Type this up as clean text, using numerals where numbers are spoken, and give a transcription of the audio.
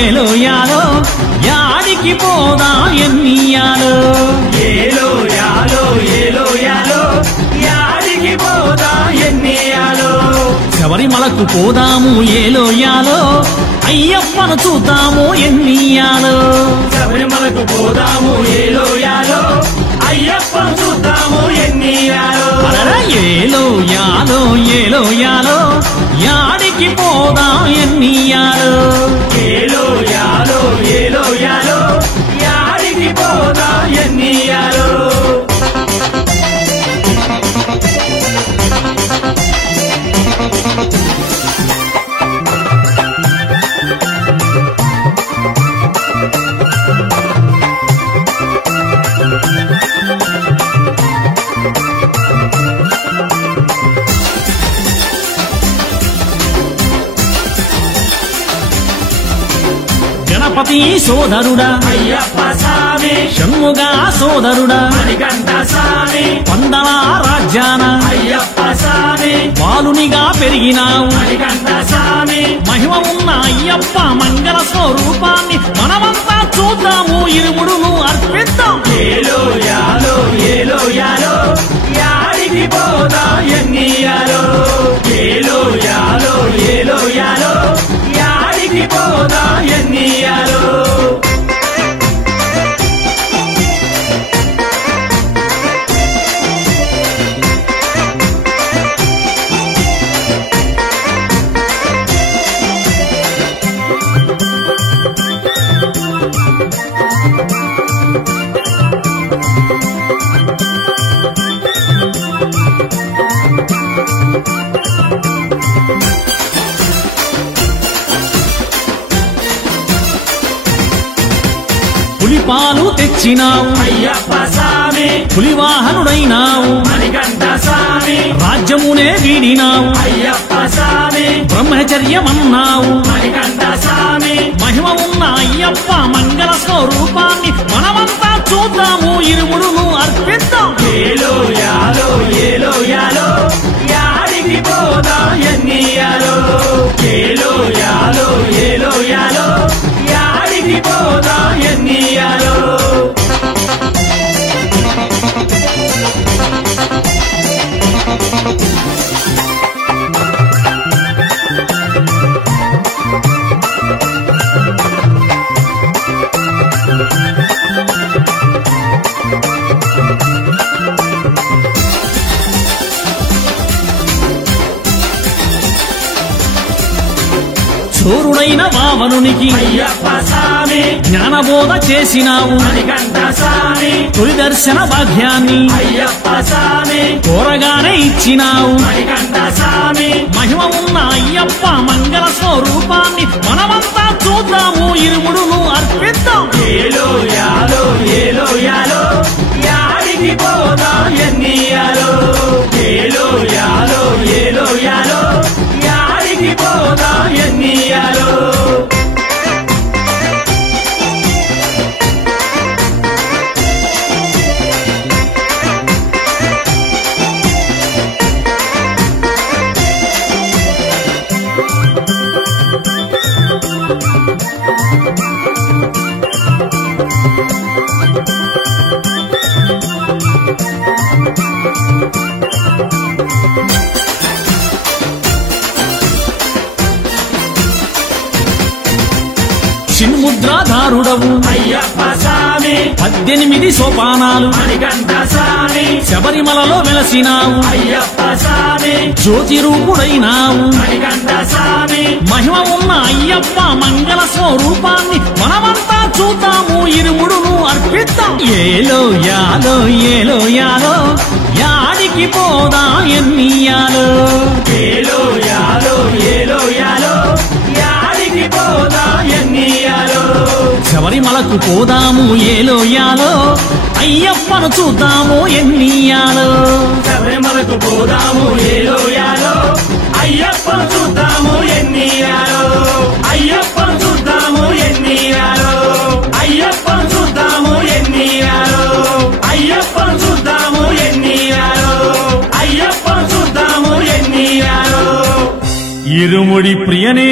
ఏలో యాలో యాడికి పోదా ఎన్నియాలో ఏలో యాలో యాడికి పోదా ఎన్నియాలో శబరిమలకు పోదాము ఏలో యాలో అయ్యప్పను చూద్దాము ఎన్నియాలో శబరిమలకు పోదాము ఏలో యాలో అయ్యప్పను చూద్దాము ఎన్నియాలో ఏలో యాలో యాడికి పోదా ఎన్నియాలో ఏలో యాలో యాడికి పోదా ఎన్నియాలో గణపతి సోదరుడా అయ్యప్ప స్వామి షణ్ముగా సోదరుడా మణికంఠ స్వామి పందల రాజ్యాన అయ్యప్ప స్వామి బాలునిగా పెరిగినావు మణికంఠ స్వామి మహిమ ఉన్న అయ్యప్ప మంగళ స్వరూపాన్ని మనమంతా చూద్దాము ఇరుముడును అర్పిద్దాం ఏలో యాలో యాడికి పోదా ఎన్నియాలో ఏలో యాలో యాడికి పోదా ఎన్నియాలో పులిపాలు తెచ్చినావు అయ్యప్ప స్వామి పులివాహనుడైనావు మణికంఠ స్వామి రాజ్యమునే వీడినావు అయ్యప్ప స్వామి బ్రహ్మచర్యమన్నావు మణికంఠ స్వామి మహిమ ఉన్న అయ్యప్ప మంగళ స్వరూపాన్ని మనమంతా చూద్దాము ఇరుముడును అర్పిద్దాం ఏలో యాలో యాడికి పోదా ఎన్నియాలో ఏలో యాలో యాడికి పోదా ఎన్నియాలో చోరుడైన వావనునికి అయ్యప్ప స్వామి జ్ఞానబోధ చేసినావు మణికంఠ స్వామి తొలి దర్శన భాగ్యాన్ని అయ్యప్ప స్వామి కోరగానే ఇచ్చినావు మణికంఠ స్వామి మహిమ ఉన్న అయ్యప్ప మంగళ స్వరూపాన్ని మనమంతా చూద్దాము ఇరుముడును అర్పిద్దాం ఏలో యాలో యాడికి పోదా ఎన్నియాలో ఏలో యాలో యాడికి పోదా ఎన్నియాలో చిన్ముద్రాధారుడవు అయ్యప్ప స్వామి 18 సోపానాలు మణికంఠ స్వామి శబరిమలలో వెలసినావు అయ్యప్ప స్వామి జ్యోతి రూపుడైనావు మణికంఠ స్వామి మహిమ ఉన్న అయ్యప్ప మంగళ స్వరూపాన్ని మనమంతా చూద్దాము ఇరుముడును అర్పిద్దాం ఏలో యాలో యాడికి పోదా ఎన్నియాలో ఏలో యాలో యాడికి పోదా ఎన్నియాలో శబరిమలకు పోదాము ఏలో యాలో అయ్యప్పను చూద్దాము ఎన్నియాలో శబరిమలకు పోదాము ఏలో యాలో అయ్యప్పను చూద్దాము ఎన్నియాలో అయ్యప్పను చూద్దాము ఎన్నియాలో అయ్యప్పను చూద్దాము ఎన్నియాలో అయ్యప్పను చూద్దాము ఎన్నియాలో అయ్యప్పను చూద్దాము ఎన్నియాలో ఇరుముడి ప్రియనే